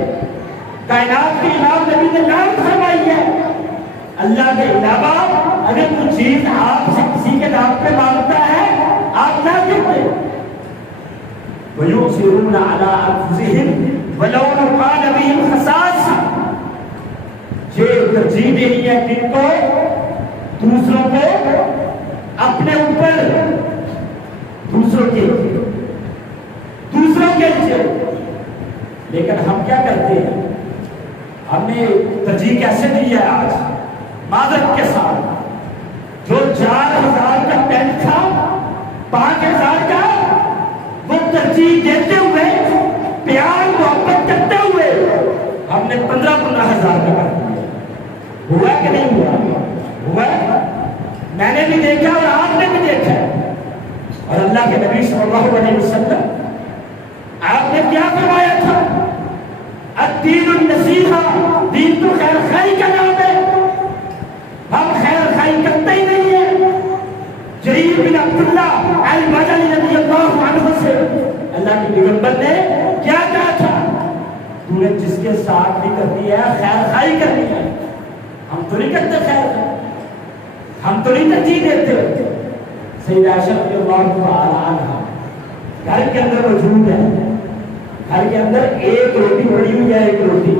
کائنات کے امام نبی نے نام فرمائی ہے اللہ کے علاوہ اگر کوئی چیز آپ سے کسی کے نام پہ مانگتا ہے آپ نہ دیں. وَيُؤْثِرُونَ عَلَىٰ أَنفُسِهِمْ وَلَوْ كَانَ بِهِمْ خَصَاصَةٌ. یہ ترجیح دینی ہے کن کو؟ دوسروں کو اپنے اوپر، دوسروں کے لیے. لیکن ہم کیا کرتے ہیں؟ ہم نے ترجیح کیسے دی ہے آج معذرت کے ساتھ؟ جو 4,000 کا پینٹ تھا 5,000 کا وہ ترجیح دیتے ہوئے پیار محبت کرتے ہوئے ہم نے 15,000 کا کر دیا۔ ہوا کہ نہیں ہوا؟ ہوا۔ میں نے بھی دیکھا اور آپ نے بھی دیکھا، اور اللہ کے نبی صلی اللہ علیہ وسلم آپ نے کیا فرمایا تھا؟ الدین النصیحہ، دین تو خیر خائی کا نام ہے، ہم خیر خائی کرتے ہی نہیں ہیں۔ جریر بن عبداللہ البجلی رضی اللہ عنہ سے اللہ کے پیغمبر نے کیا کہا تھا؟ تو نے جس کے ساتھ بھی کرنی ہے خیر خائی کرنی ہے، ہم تو نہیں کرتے خیر خائی، ہم تو نہیں ترجیح دیتے۔ سیدہ عائشہ رضی اللہ تعالی عنہا گھر کے اندر موجود ہے، گھر کے اندر ایک روٹی پڑی ہوئی ہے، ایک روٹی،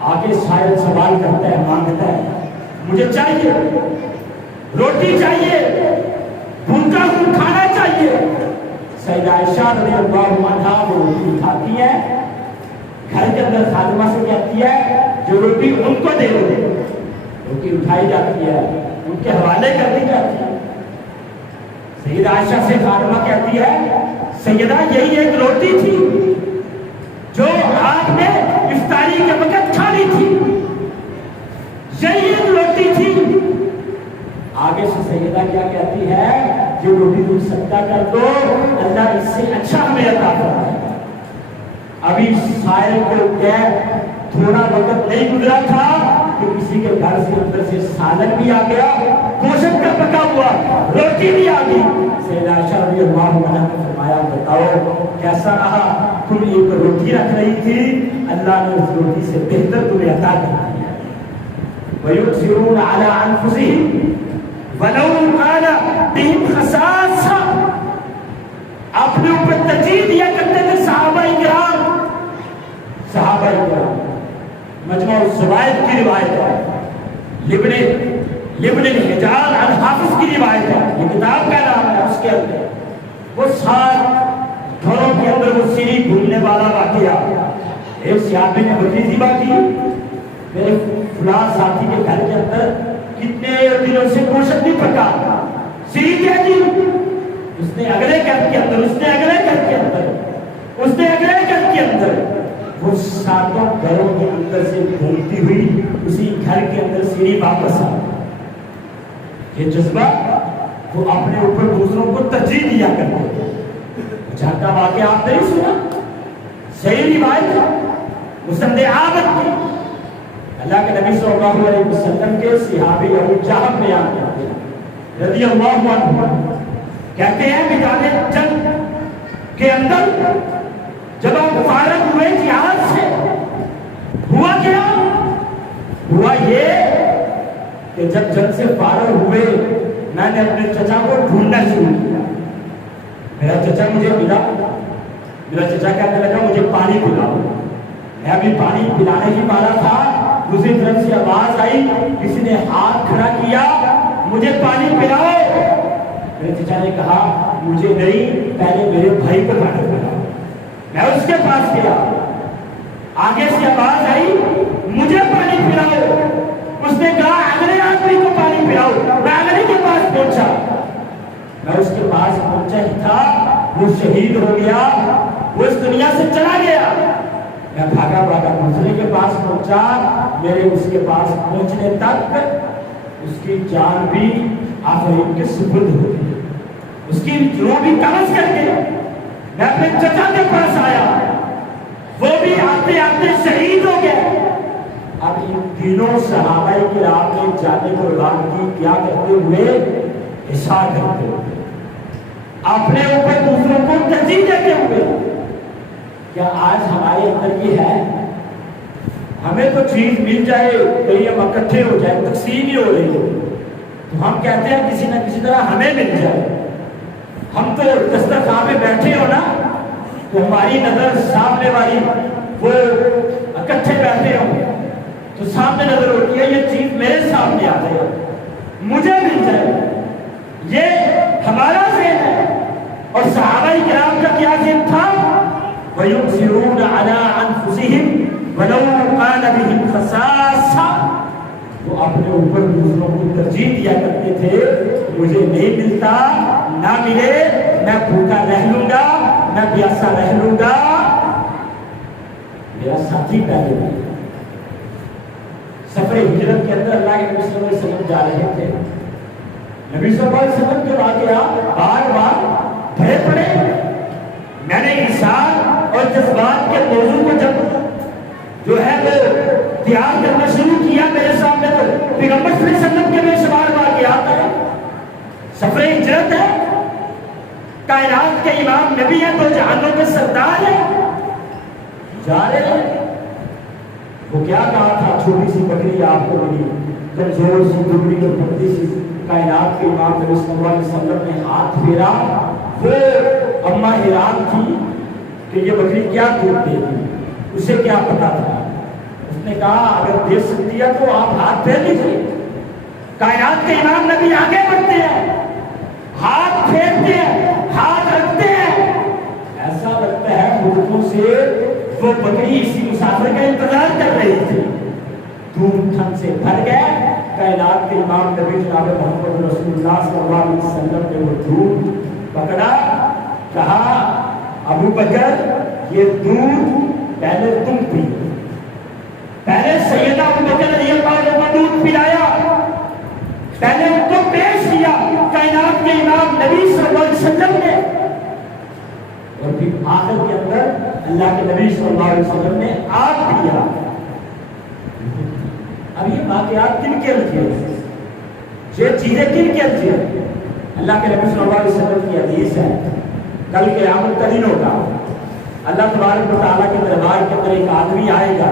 آ کے شاید سوال کرتا ہے، مانگتا ہے مجھے چاہیے روٹی، چاہیے بھوکا ہوں، کھانا چاہیے۔ سیدہ عائشہ رضی اللہ عنہا وہ روٹی اٹھاتی ہے، گھر کے اندر خادمہ سے کہتی ہے جو روٹی ان کو دے دو، روٹی اٹھائی جاتی ہے، ان کے حوالے کر دی جاتی ہے۔ سیدہ عائشہ سے خادمہ کہتی ہے سیدہ یہی ایک روٹی تھی جو آپ نے افطاری کے وقت کھانی تھی، یہی ایک روٹی تھی۔ آگے سے سیدہ کیا کہتی ہے؟ یہ روٹی تم صدقہ کر دو، اللہ اس سے اچھا ہمیں عطا فرمائے گا۔ ابھی سائل کو کیا تھوڑا وقت نہیں گزرا تھا کہ کسی کے گھر سے اندر سے سالن بھی آ گیا، گوشت کا پکا ہوا روٹی بھی آ گئی۔ سیدہ عائشہ رضی اللہ عنہا نے فرمایا بتاؤ کیسا رہا؟ تم ایک روٹی رکھ رہی تھی، اللہ نے اس روٹی سے بہتر تمہیں عطا کر دیا۔ وَيُؤْثِرُونَ عَلَىٰ أَنفُسِهِمْ وَلَوْ كَانَ بِهِمْ خَصَاصَةٌ، اپنے اوپر ترجیح دیا کرتے تھے صحابہ کرام۔ صحابہ کرام مجموع الزوائد کی روایت ہے، لبن الحجاز الحافظ کی روایت ہے، یہ کتاب کا نام ہے، اس کے اندر وہ سات گھروں کے اندر وہ سیڑھی گھومنے والا واقعہ، ایک صحابی نے بکری ذبح کی، میرے فلاں ساتھی کے گھر کے اندر کتنے دنوں سے گوشت نہیں پکا، سیڑھی کیا کی، اس نے اگلے گھر کے اندر، اس نے اگلے گھر کے اندر، اس نے اگلے گھر کے اندر، وہ ساتوں گھروں کے اندر سے گھومتی ہوئی اسی گھر کے اندر سیڑھی واپس آ۔ یہ جذبہ وہ اپنے اوپر دوسروں کو ترجیح دیا کرتے ہیں۔ جھاٹا واقعہ آپ نہیں سنا؟ صحیح روایت ہے مسند احمد کی، اللہ کے نبی صلی اللہ علیہ وسلم کے صحابی ابو جہل بیان کرتے ہیں رضی اللہ عنہ، کہتے ہیں میدان جنگ کے اندر جب آپ فارغ ہوئے جہاد سے، ہوا کیا؟ ہوا یہ کہ جب جنگ سے فارغ ہوئے میں نے اپنے چچا کو ڈھونڈنا شروع کیا۔ میرا چچا مجھے ملا، میرا چچا کہنے لگا مجھے پانی پلاؤ، میں ابھی پانی پلانے ہی والا تھا، دوسری طرف سے آواز آئی، کسی نے ہاتھ کھڑا کیا مجھے پانی پلاؤ۔ میرے چچا نے کہا مجھے نہیں، پہلے میرے بھائی کو پانی پلاؤ۔ میں اس کے پاس گیا، آگے سے آواز آئی مجھے پانی پلاؤ، اس نے کہا اگلے آدمی کو پانی پلاؤ۔ میں اگلے کے پاس پہنچا، میں اس کے پاس پہنچا ہی تھا وہ شہید ہو گیا، وہ اس دنیا سے چلا گیا۔ میں بھاگا بھاگا دوسرے کے پاس پہنچا، میرے اس کے پاس پہنچنے تک اس کی جان بھی آفرین کے سپرد ہو گئی، اس کی روح بھی قبض کر کے میں اپنے چچا کے پاس آیا، وہ بھی آتے آتے شہید ہو گئے۔ اب ان تینوں صحابہ کرام نے جانے قربان کی کیا کرتے ہوئے؟ احسان کرتے ہوئے، اپنے اوپر دوسروں کو ترجیح دیتے ہوئے۔ کیا آج ہمارے اندر یہ ہے؟ ہمیں تو چیز مل جائے کہیں ہم اکٹھے ہو جائے، تقسیم ہی ہو رہی ہو تو ہم کہتے ہیں کسی نہ کسی طرح ہمیں مل جائے۔ ہم تو دسترخوان میں بیٹھے ہو نا تو ہماری نظر سامنے والی وہ اکٹھے بیٹھے ہوں تو سامنے نظر ہوتی ہے یہ چیز میرے سامنے آ جائے، مجھے مل جائے، یہ ہمارا ذہن ہے۔ اور صحابہ کرام کا کیا ذہن تھا؟ وَيُؤْثِرُونَ عَلَىٰ انفسہم ولو کان بہم خصاصہ، وہ اپنے اوپر دوسروں کو ترجیح دیا کرتے تھے، مجھے نہیں ملتا نہ ملے، میں بھوکا رہ لوں گا، میں پیاسا رہ لوں گا، میرا ساتھی پہلے نہیں۔ سفر ہجرت کے اندر اللہ کے نبی صلی اللہ علیہ وسلم جا رہے تھے، نبی صلی اللہ علیہ وسلم کے واقعات بار بار بڑے پڑے۔ میں نے انسان اور جذبات کے موضوع کو جب جو ہے وہ تیار کرنا شروع کیا، میرے سامنے تو پیغمبر صلی اللہ علیہ وسلم کے بے شمار واقعات ہیں۔ سفر ہجرت ہے، کائنات کے امام نبی ہیں، دو جہانوں کے سردار ہیں، جا رہے ہیں۔ وہ کیا کہا تھا، چھوٹی سی بکری آپ کو ملی، کمزور سی دبلی اور پتلی سی، کائنات کے امام نبی صلی اللہ علیہ وسلم نے ہاتھ پھیرا، وہ اماں حیران تھی کہ یہ بکری کیا دودھ دے گی، اسے کیا پتا تھا۔ اس نے کہا اگر دے سکتی ہے تو آپ ہاتھ پھیر لیجیے۔ کائنات کے امام نبی آگے بڑھتے ہیں، ہاتھ پھیرتے ہیں، ہاتھ رکھتے ہیں، ایسا لگتا ہے ملکوں سے وہ بکری اسی مسافر کا انتظار کر رہی تھی۔ دھوم ٹھن سے بھر گئے، کائنات کے امام نبی جناب محمد رسول اللہ صلی اللہ علیہ وسلم نے وہ دودھ پکڑا، کہا ابو بکر یہ دودھ پہلے تم پی، پہلے سیدہ ابو بکر رضی اللہ عنہ کو دودھ پلایا، پہلے ان کو پیش کیا کائنات کے امام نبی صلی اللہ علیہ وسلم نے، اور پھر آخر کے اندر اللہ کے نبی صلی اللہ علیہ وسلم نے آپ پیا۔ اب یہ واقعات کن کے لکھے، یہ چیزیں کن کے لکھے؟ اللہ کے نبی صلی اللہ علیہ وسلم کی حدیث ہے، کل قیامت کا دن ہوگا، اللہ تبارک و تعالیٰ کے دربار کے اندر ایک آدمی آئے گا،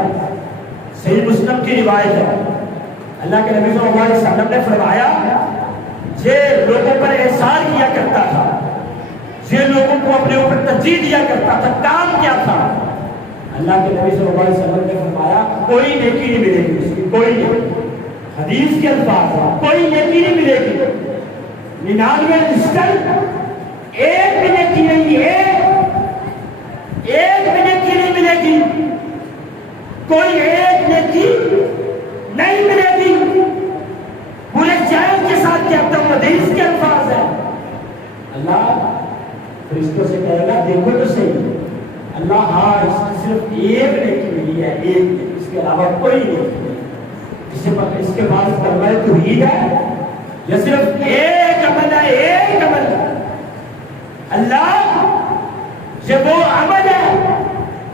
صحیح مسلم کی روایت ہے، اللہ کے نبی صلی اللہ علیہ وسلم نے فرمایا یہ لوگوں پر احسان کیا کرتا تھا، یہ لوگوں کو اپنے اوپر ترجیح دیا کرتا تھا، کام کیا تھا؟ اللہ کے نبی صلی اللہ علیہ وسلم نے فرمایا کوئی نیکی نہیں ملے گی اس کی، کوئی نہیں، حدیث کے الفاظ ہیں، کوئی نیکی نہیں ملے گی، 99 رجسٹر، ایک بھی نیکی نہیں، ایک بھی نیکی نہیں ملے گی، کوئی ایک نیکی نہیں ملے گی، پورے چیلنج کے ساتھ کہتا ہوں، حدیث کے الفاظ ہیں۔ اللہ فرشتوں سے کہے گا دیکھو تو صحیح، اللہ ہاں اس کی صرف ایک نیکی ملی ہے، ایک، اس کے علاوہ کوئی نہیں، اس کے بعد کلمہ توحید ہے، یہ صرف ایک عمل ہے، ایک عمل ہے۔ اللہ یہ وہ عمل ہے،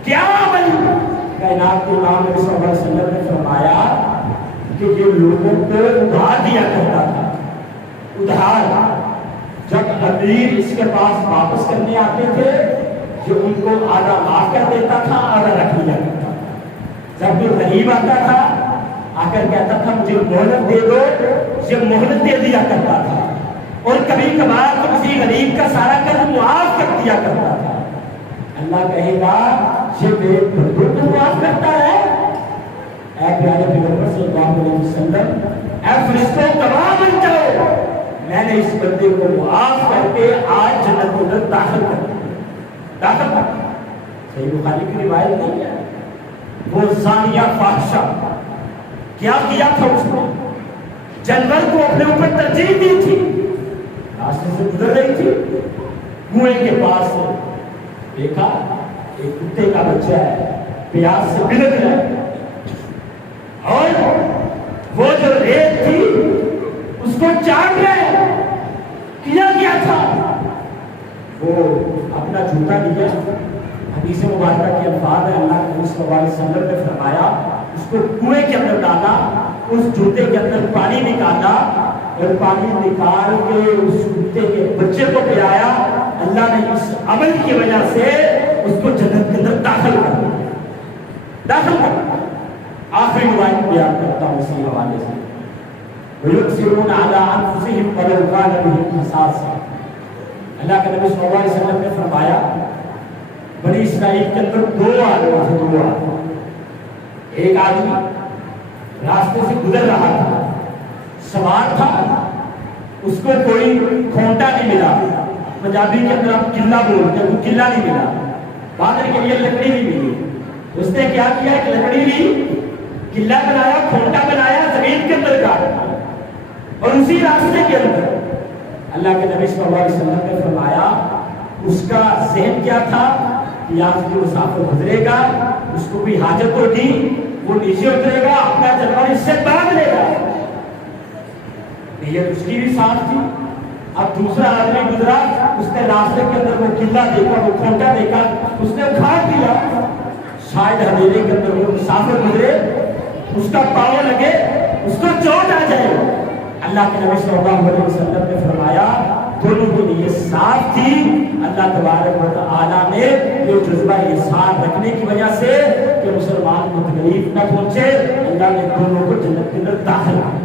کیا عمل؟ کائنات کے امام نبی صلی اللہ علیہ وسلم نے فرمایا کہ یہ لوگوں کو ادھار دیا کرتا تھا، ادھار، جب امیر اس کے پاس واپس کرنے آتے تھے جو ان کو آدھا معاف کر دیتا تھا، آدھا رکھ لیا کرتا تھا۔ جب کوئی غریب آتا تھا آ کر کہتا تھا مجھے مہلت دے دو، یہ مہلت دے دیا کرتا تھا، اور کبھی کبھار تو کسی غریب کا سارا قرض معاف کر دیا کرتا تھا۔ اللہ کہے گا یہ میرے بندوں کو معاف کرتا ہے، اے پیارے پیغمبر صلی اللہ علیہ وسلم، اے فرشتوں گواہ بن جاؤ، میں نے اس بندے کو معاف کر کے آج جنت کے اندر داخل کر دیا، داخل کر دیا۔ صحیح بخاری کی روایت نہیں ہے، وہ زانیہ فاحشہ کیا کیا تھا اس نے، جانور کو اپنے اوپر ترجیح دی تھی، راستے سے گزر رہی تھی، کنویں کے پاس دیکھا ایک کتے کا بچہ ہے، پیاس سے بلک رہا ہے، اور وہ جو ریت تھی اس کو چاٹ رہے، کیا کیا تھا؟ وہ اپنا جوتا لیا، حدیث مبارکہ کے الفاظ ہیں، اللہ کے نبی صلی اللہ علیہ وسلم نے فرمایا اس کو کنویں کے اندر ڈالا، اس جوتے کے اندر پانی نکالا، اور پانی نکال کے اس کتے کے بچے کو پلایا۔ اللہ نے اس عمل کی وجہ سے اس کو جنت کے اندر داخل کر دیا، داخل کر دیا۔ آخری روایت بیان کرتا ہوں اسی حوالے سے، وَيُؤْثِرُونَ عَلَىٰ أَنفُسِهِمْ وَلَوْ كَانَ بِهِمْ خَصَاصَةٌ۔ اللہ کے نبی صلی اللہ علیہ وسلم نے فرمایا بنی اسرائیل کے اندر دو آدمی تھے، دو آدمی، ایک آدمی راستے سے گزر رہا تھا، سوار تھا، اس کو کوئی کھونٹا نہیں ملا، پنجابی کے اندر آپ قلعہ بولتے ہیں، وہ قلعہ نہیں ملا، باندھنے کے لیے لکڑی نہیں ملی، اس نے کیا کیا؟ ایک لکڑی لی، قلعہ بنایا، کھوٹا بنایا زمین کے اندر کا، اور اسی راستے کے اندر اللہ کے نبی صلی اللہ علیہ وسلم نے فرمایا اس کا ذہن کیا تھا کہ یا جو مسافر گزرے گا اس کو بھی حاجت ہوگی، وہ نیچے اترے گا، اپنا جلوہ اس سے باندھ لے گا، نیت اس کی بھی صاف تھی۔ اب دوسرا آدمی گزرا، اس نے راستے کے اندر وہ قلعہ دیکھا، وہ کھوٹا دیکھا، اس نے اکھاڑ دیا، شاید اندھیرے کے اندر وہ مسافر گزرے، اس کا پاؤں لگے، اس کو چوٹ آ جائے۔ اللہ کے نبی صلی اللہ علیہ وسلم نے فرمایا دونوں کی نیت صاف تھی، اللہ تبارک و تعالیٰ نے یہ جذبہ احسان رکھنے کی وجہ سے کہ مسلمان کو تکلیف نہ پہنچے، اللہ نے دونوں کو جنت کے اندر داخل کیا۔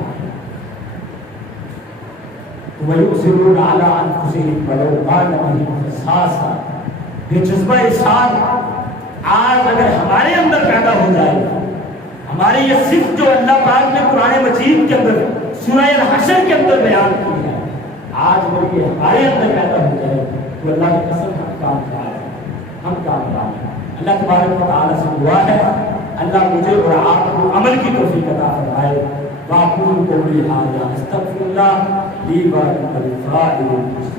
وَيُؤْثِرُونَ عَلَىٰ أَنفُسِهِمْ وَلَوْ كَانَ بِهِمْ خَصَاصَةٌ۔ یہ جذبہ احسان آج اگر ہمارے اندر پیدا ہو جائے، ہماری یہ صفت جو اللہ پاک نے قرآن مجید کے اندر سورہ الحشر کے اندر بیان کی ہے، آج اگر یہ ہمارے اندر پیدا ہو جائے تو اللہ کی قسم ہم کامیاب ہیں، ہم کامیاب ہیں۔ اللہ تبارک و تعالیٰ سے دعا ہے اللہ مجھے اور آپ کو عمل کی توفیق عطا فرمائے۔ وَأَقُولُ قَوْلِي هَٰذَا أَسْتَغْفِرُ اللَّهَ لِي وَلَكُمْ وَلِسَائِرِ الْمُسْلِمِينَ۔